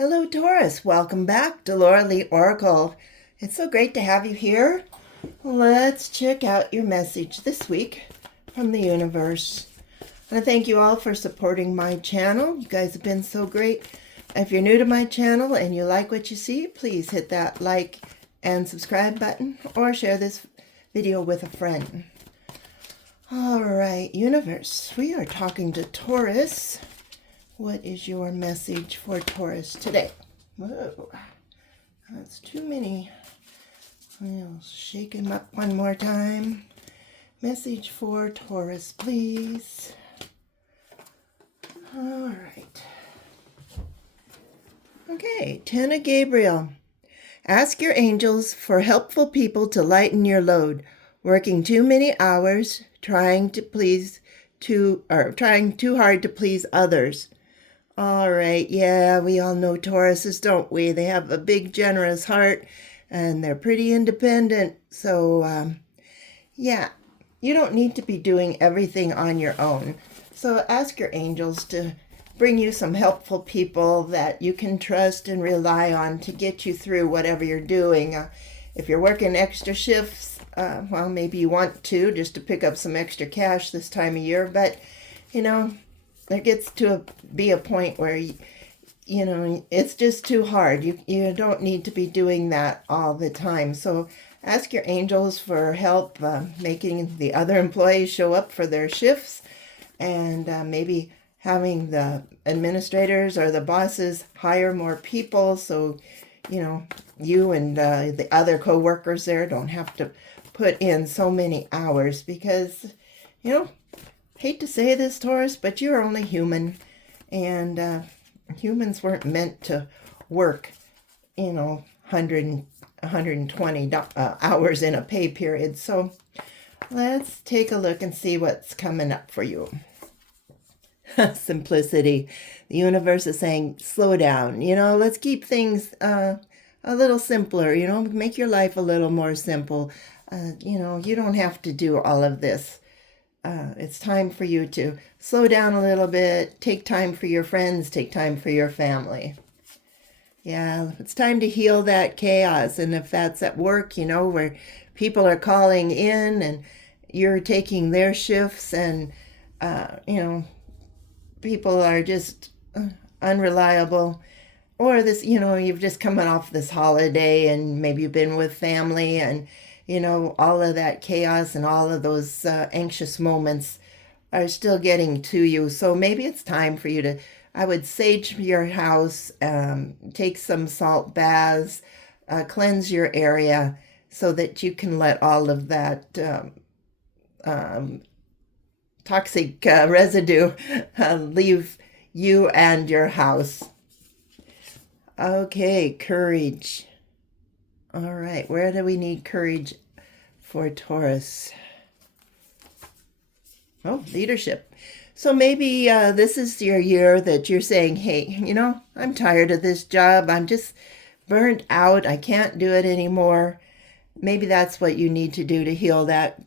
Hello, Taurus. Welcome back to Laura Lee Oracle. It's so great to have you here. Let's check out your message this week from the universe. I thank you all for supporting my channel. You guys have been so great. If you're new to my channel and you like what you see, please hit that like and subscribe button or share this video with a friend. All right, universe, we are talking to Taurus. What is your message for Taurus today? Whoa, that's too many. I'll shake him up one more time. Message for Taurus, please. All right. Okay, Ten of Gabriel. Ask your angels for helpful people to lighten your load. Working too many hours, trying too hard to please others. All right, yeah, we all know Tauruses, don't we? They have a big, generous heart, and they're pretty independent. So, yeah, you don't need to be doing everything on your own. So ask your angels to bring you some helpful people that you can trust and rely on to get you through whatever you're doing. If you're working extra shifts, well, maybe you want to, just to pick up some extra cash this time of year, but, you know, there gets to be a point where, it's just too hard. You don't need to be doing that all the time. So ask your angels for help making the other employees show up for their shifts, and maybe having the administrators or the bosses hire more people so, you and the other co-workers there don't have to put in so many hours because, hate to say this, Taurus, but you're only human, and humans weren't meant to work, 120 hours in a pay period. So let's take a look and see what's coming up for you. Simplicity. The universe is saying, slow down. Let's keep things a little simpler. Make your life a little more simple. You don't have to do all of this. It's time for you to slow down a little bit, take time for your friends, take time for your family. Yeah, it's time to heal that chaos. And if that's at work, where people are calling in and you're taking their shifts and, people are just unreliable, or this, you've just coming off this holiday and maybe you've been with family and, all of that chaos and all of those anxious moments are still getting to you. So maybe it's time for you to, I would sage your house, take some salt baths, cleanse your area so that you can let all of that toxic residue leave you and your house. Okay, courage. All right, where do we need courage for Taurus? Oh, leadership. So maybe this is your year that you're saying, hey, I'm tired of this job. I'm just burnt out. I can't do it anymore. Maybe that's what you need to do to heal that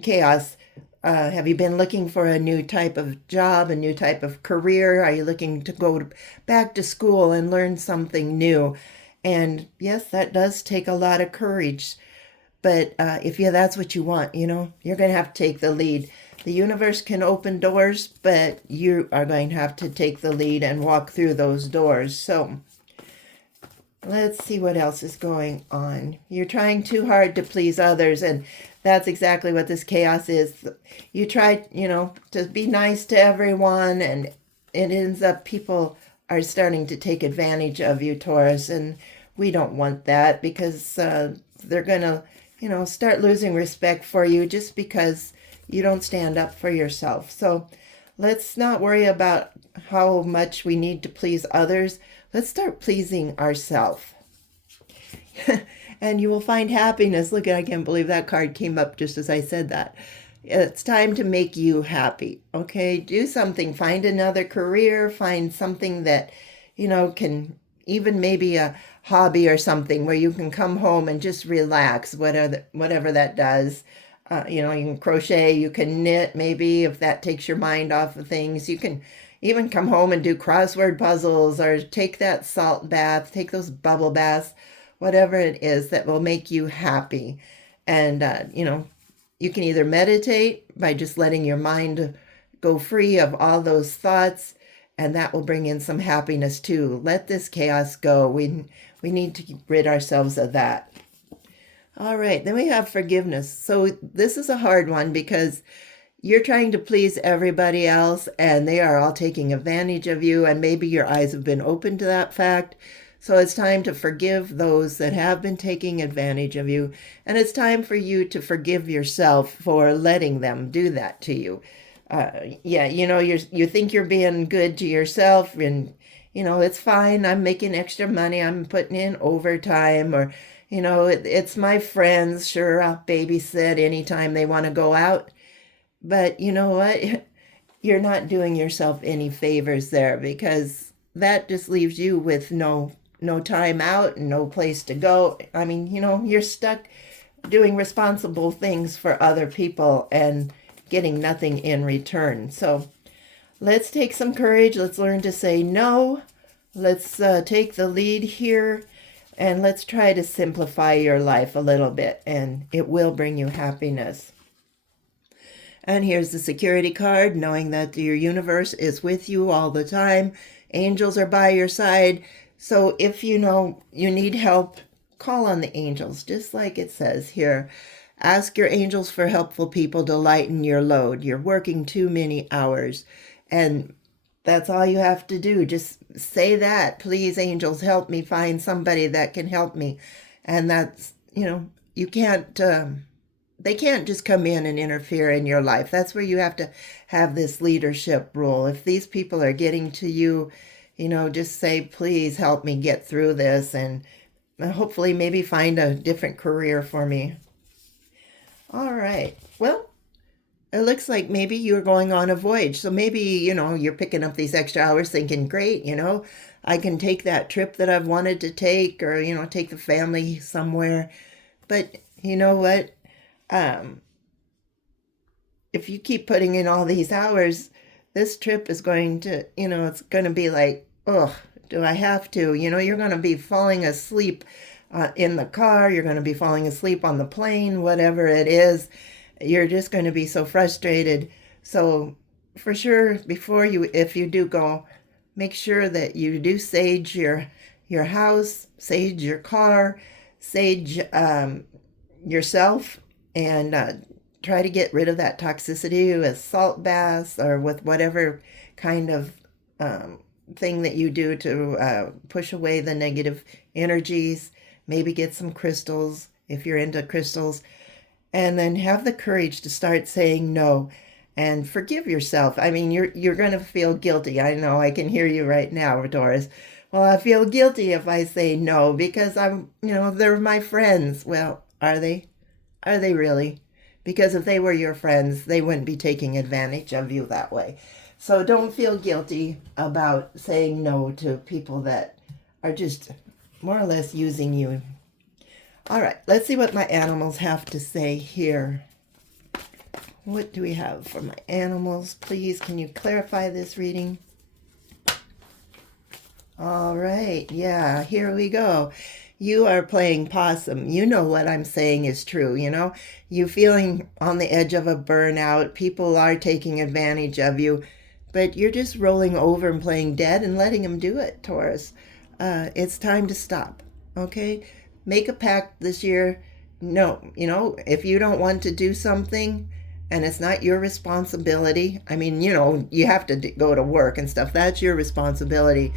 chaos. Have you been looking for a new type of job, a new type of career? Are you looking to go back to school and learn something new? And yes, that does take a lot of courage. But if that's what you want, you're going to have to take the lead. The universe can open doors, but you are going to have to take the lead and walk through those doors. So let's see what else is going on. You're trying too hard to please others, and that's exactly what this chaos is. You try, to be nice to everyone, and it ends up people are starting to take advantage of you, Taurus, and we don't want that because they're going to, start losing respect for you just because you don't stand up for yourself. So let's not worry about how much we need to please others. Let's start pleasing ourselves. And you will find happiness. Look, I can't believe that card came up just as I said that. It's time to make you happy, okay? Do something. Find another career. Find something that, can, even maybe a hobby or something where you can come home and just relax, whatever that does. You can crochet, you can knit, maybe, if that takes your mind off of things. You can, even come home and do crossword puzzles or take that salt bath, take those bubble baths, whatever it is that will make you happy. And, you can either meditate by just letting your mind go free of all those thoughts, and that will bring in some happiness too. Let this chaos go. We need to rid ourselves of that. All right, then we have forgiveness. So this is a hard one because you're trying to please everybody else and they are all taking advantage of you, and maybe your eyes have been open to that fact. So it's time to forgive those that have been taking advantage of you, and it's time for you to forgive yourself for letting them do that to you. You think you're being good to yourself, and it's fine. I'm making extra money. I'm putting in overtime, or it's my friends. Sure, I'll babysit anytime they want to go out. But you know what? You're not doing yourself any favors there, because that just leaves you with no time out and no place to go. I mean, you're stuck doing responsible things for other people and getting nothing in return. So let's take some courage. Let's learn to say no. Let's take the lead here, and let's try to simplify your life a little bit, and it will bring you happiness. And here's the security card, knowing that your universe is with you all the time. Angels are by your side. So if you need help, call on the angels, just like it says here. Ask your angels for helpful people to lighten your load. You're working too many hours. And that's all you have to do. Just say that. Please, angels, help me find somebody that can help me. And that's, you can't, they can't just come in and interfere in your life. That's where you have to have this leadership role. If these people are getting to you, just say, please help me get through this, and hopefully maybe find a different career for me. All right. Well, it looks like maybe you're going on a voyage. So maybe, you're picking up these extra hours thinking, great, I can take that trip that I've wanted to take, or, take the family somewhere. But you know what? If you keep putting in all these hours, this trip is going to, it's going to be like, oh, do I have to? You're going to be falling asleep in the car. You're going to be falling asleep on the plane, whatever it is. You're just going to be so frustrated. So for sure, if you do go, make sure that you do sage your house, sage your car, sage yourself, and try to get rid of that toxicity with salt baths or with whatever kind of thing that you do to push away the negative energies. Maybe get some crystals if you're into crystals, and then have the courage to start saying no and forgive yourself. I mean, you're going to feel guilty. I know, I can hear you right now, Doris. Well, I feel guilty if I say no because they're my friends. Well, are they? Are they really? Because if they were your friends, they wouldn't be taking advantage of you that way. So don't feel guilty about saying no to people that are just more or less using you. All right, let's see what my animals have to say here. What do we have for my animals? Please, can you clarify this reading? All right, yeah, here we go. You are playing possum. You know what I'm saying is true, You feeling on the edge of a burnout. People are taking advantage of you, but you're just rolling over and playing dead and letting them do it, Taurus. It's time to stop, okay? Make a pact this year. No, if you don't want to do something and it's not your responsibility, I mean, you have to go to work and stuff. That's your responsibility.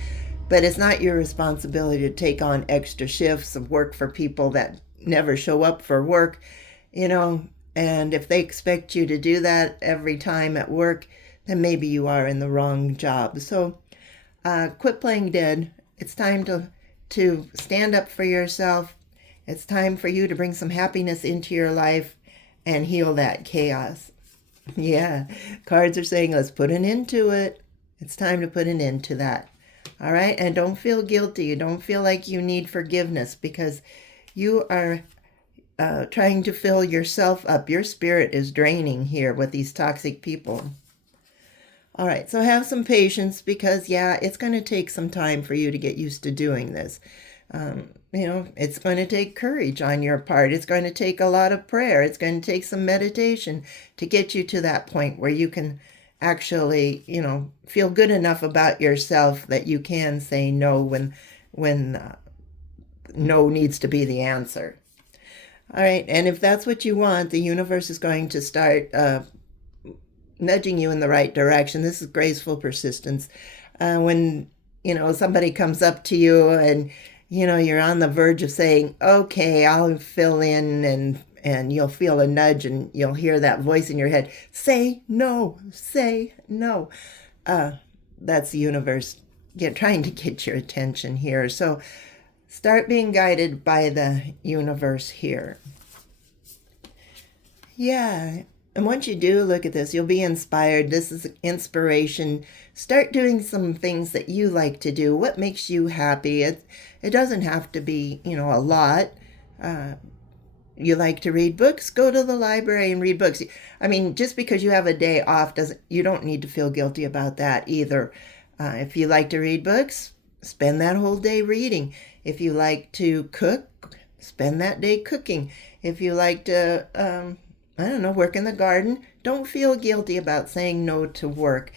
But it's not your responsibility to take on extra shifts of work for people that never show up for work, and if they expect you to do that every time at work, then maybe you are in the wrong job. So quit playing dead. It's time to stand up for yourself. It's time for you to bring some happiness into your life and heal that chaos. Yeah, cards are saying let's put an end to it. It's time to put an end to that. All right, and don't feel guilty. You don't feel like you need forgiveness because you are trying to fill yourself up. Your spirit is draining here with these toxic people. All right, so have some patience because, yeah, it's going to take some time for you to get used to doing this. It's going to take courage on your part. It's going to take a lot of prayer. It's going to take some meditation to get you to that point where you can actually, feel good enough about yourself that you can say no when no needs to be the answer. All right, and if that's what you want, the universe is going to start nudging you in the right direction. This is graceful persistence. When somebody comes up to you and you're on the verge of saying, "Okay, I'll fill in," and you'll feel a nudge and you'll hear that voice in your head, "Say no, say no." That's the universe trying to get your attention here. So start being guided by the universe here. Yeah. And once you do look at this, you'll be inspired. This is inspiration. Start doing some things that you like to do. What makes you happy? It doesn't have to be, a lot. You like to read books? Go to the library and read books. I mean, just because you have a day off you don't need to feel guilty about that either. If you like to read books, spend that whole day reading. If you like to cook, spend that day cooking. If you like to work in the garden, don't feel guilty about saying no to work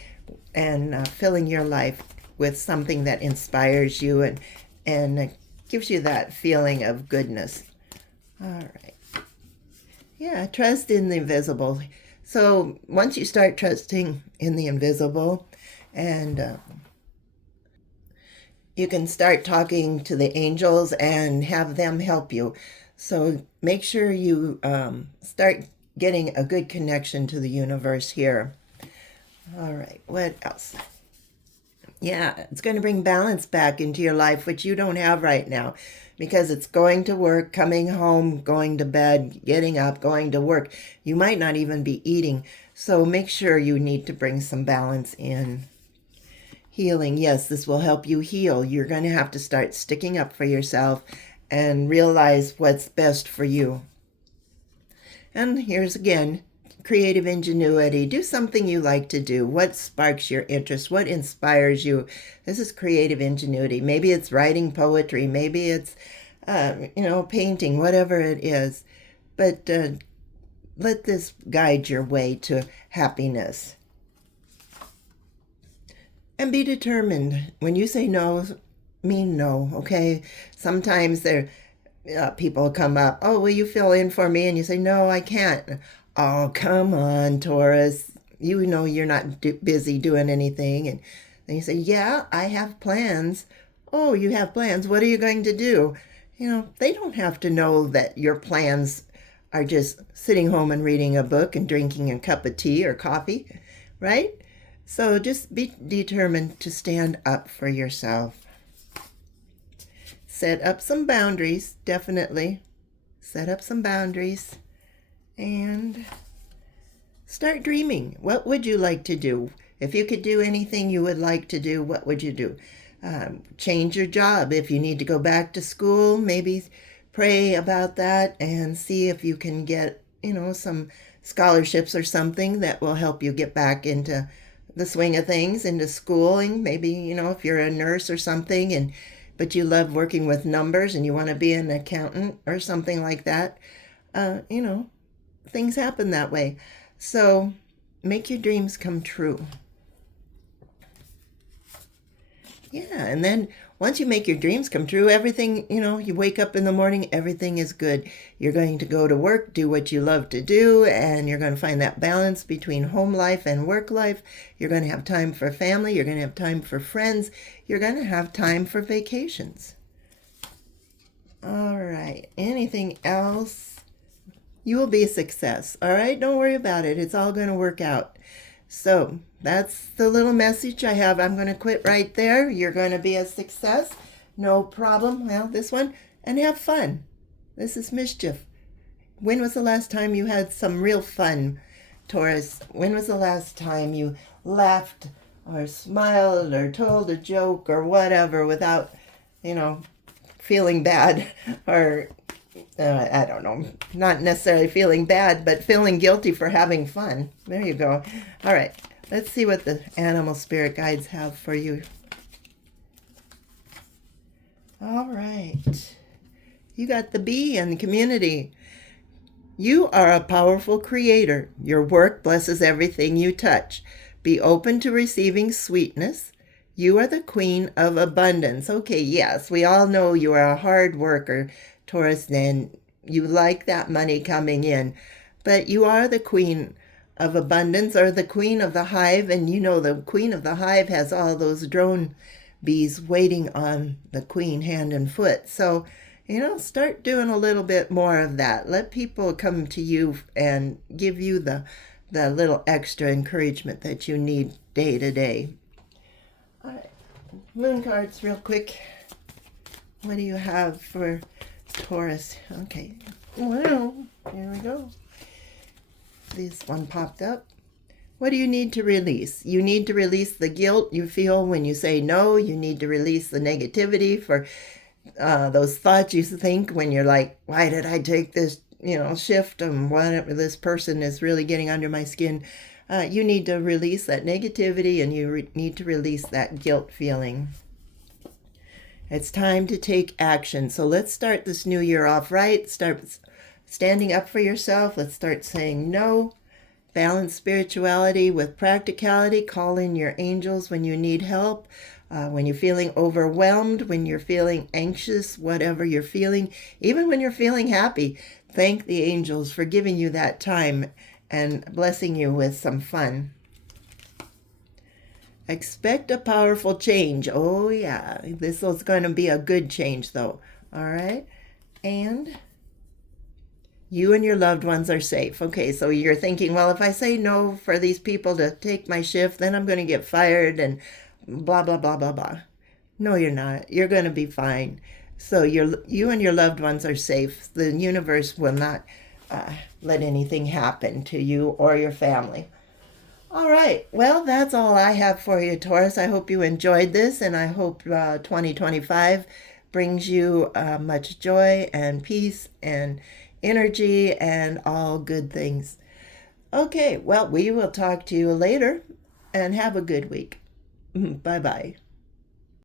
and filling your life with something that inspires you and gives you that feeling of goodness. All right. Yeah, trust in the invisible. So once you start trusting in the invisible, and you can start talking to the angels and have them help you. So make sure you start getting a good connection to the universe here. All right, what else? Yeah, it's going to bring balance back into your life, which you don't have right now, because it's going to work, coming home, going to bed, getting up, going to work. You might not even be eating. So make sure you need to bring some balance in. Healing, yes, this will help you heal. You're going to have to start sticking up for yourself and realize what's best for you. And here's again, creative ingenuity. Do something you like to do. What sparks your interest? What inspires you? This is creative ingenuity. Maybe it's writing poetry. Maybe it's, painting, whatever it is. But let this guide your way to happiness. And be determined. When you say no, mean no, okay? Sometimes people come up, "Oh, will you fill in for me?" And you say, "No, I can't." "Oh, come on, Taurus. You know you're not busy doing anything." And then you say, "Yeah, I have plans." "Oh, you have plans. What are you going to do?" They don't have to know that your plans are just sitting home and reading a book and drinking a cup of tea or coffee, right? So just be determined to stand up for yourself. Set up some boundaries, definitely. Set up some boundaries and start dreaming. What would you like to do? If you could do anything you would like to do, what would you do? Change your job. If you need to go back to school, maybe pray about that and see if you can get, some scholarships or something that will help you get back into the swing of things, into schooling. Maybe, if you're a nurse or something but you love working with numbers and you want to be an accountant or something like that, things happen that way. So make your dreams come true. Yeah, and then once you make your dreams come true, everything, you wake up in the morning, everything is good. You're going to go to work, do what you love to do, and you're going to find that balance between home life and work life. You're going to have time for family. You're going to have time for friends. You're going to have time for vacations. All right, anything else? You will be a success, all right? Don't worry about it. It's all going to work out. So that's the little message I have. I'm going to quit right there. You're going to be a success. No problem. Well, this one. And have fun. This is mischief. When was the last time you had some real fun, Taurus? When was the last time you laughed or smiled or told a joke or whatever without, feeling bad or I don't know, not necessarily feeling bad, but feeling guilty for having fun. There you go. All right. Let's see what the animal spirit guides have for you. All right. You got the bee and the community. You are a powerful creator. Your work blesses everything you touch. Be open to receiving sweetness. You are the queen of abundance. Okay, yes, we all know you are a hard worker, Taurus, and you like that money coming in. But you are the queen of abundance, or the queen of the hive, and you know the queen of the hive has all those drone bees waiting on the queen hand and foot. So, start doing a little bit more of that. Let people come to you and give you the little extra encouragement that you need day to day. All right, moon cards real quick. What do you have for Taurus? Okay, well, here we go. This one popped up. What do you need to release? You need to release the guilt you feel when you say no. You need to release the negativity for those thoughts you think when you're like, why did I take this, shift, and whatever, this person is really getting under my skin. You need to release that negativity, and you need to release that guilt feeling. It's time to take action. So let's start this new year off right. Start standing up for yourself. Let's start saying no. Balance spirituality with practicality. Call in your angels when you need help. When you're feeling overwhelmed, when you're feeling anxious, whatever you're feeling, even when you're feeling happy, thank the angels for giving you that time and blessing you with some fun. Expect a powerful change. Oh, yeah. This is going to be a good change, though. All right? And you and your loved ones are safe. Okay, so you're thinking, well, if I say no for these people to take my shift, then I'm going to get fired and blah, blah, blah, blah, blah. No, you're not. You're going to be fine. So you and your loved ones are safe. The universe will not let anything happen to you or your family. All right. Well, that's all I have for you, Taurus. I hope you enjoyed this, and I hope 2025 brings you much joy and peace and energy and all good things. Okay. Well, we will talk to you later, and have a good week. Bye-bye.